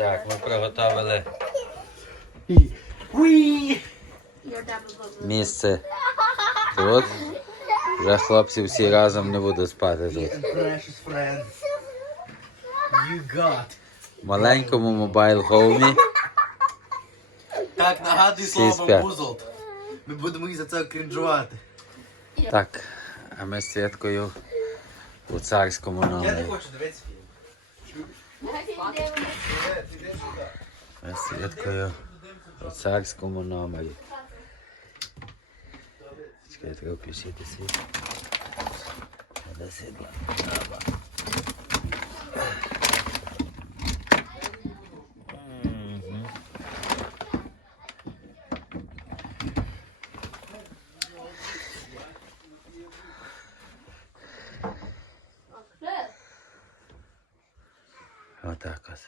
Так, ми приготували місце тут. Вже хлопці всі разом не будуть спати тут. В маленькому мобайл хоумі. Так, нагадуй слово бузолт. Ми будемо їх за це крінжувати. Так, а ми з Святкою у царському Я не хочу дивитися фільм. Святкою у царському номері. Чекай, треба включити світ. Світло? Опа. Вот так вот.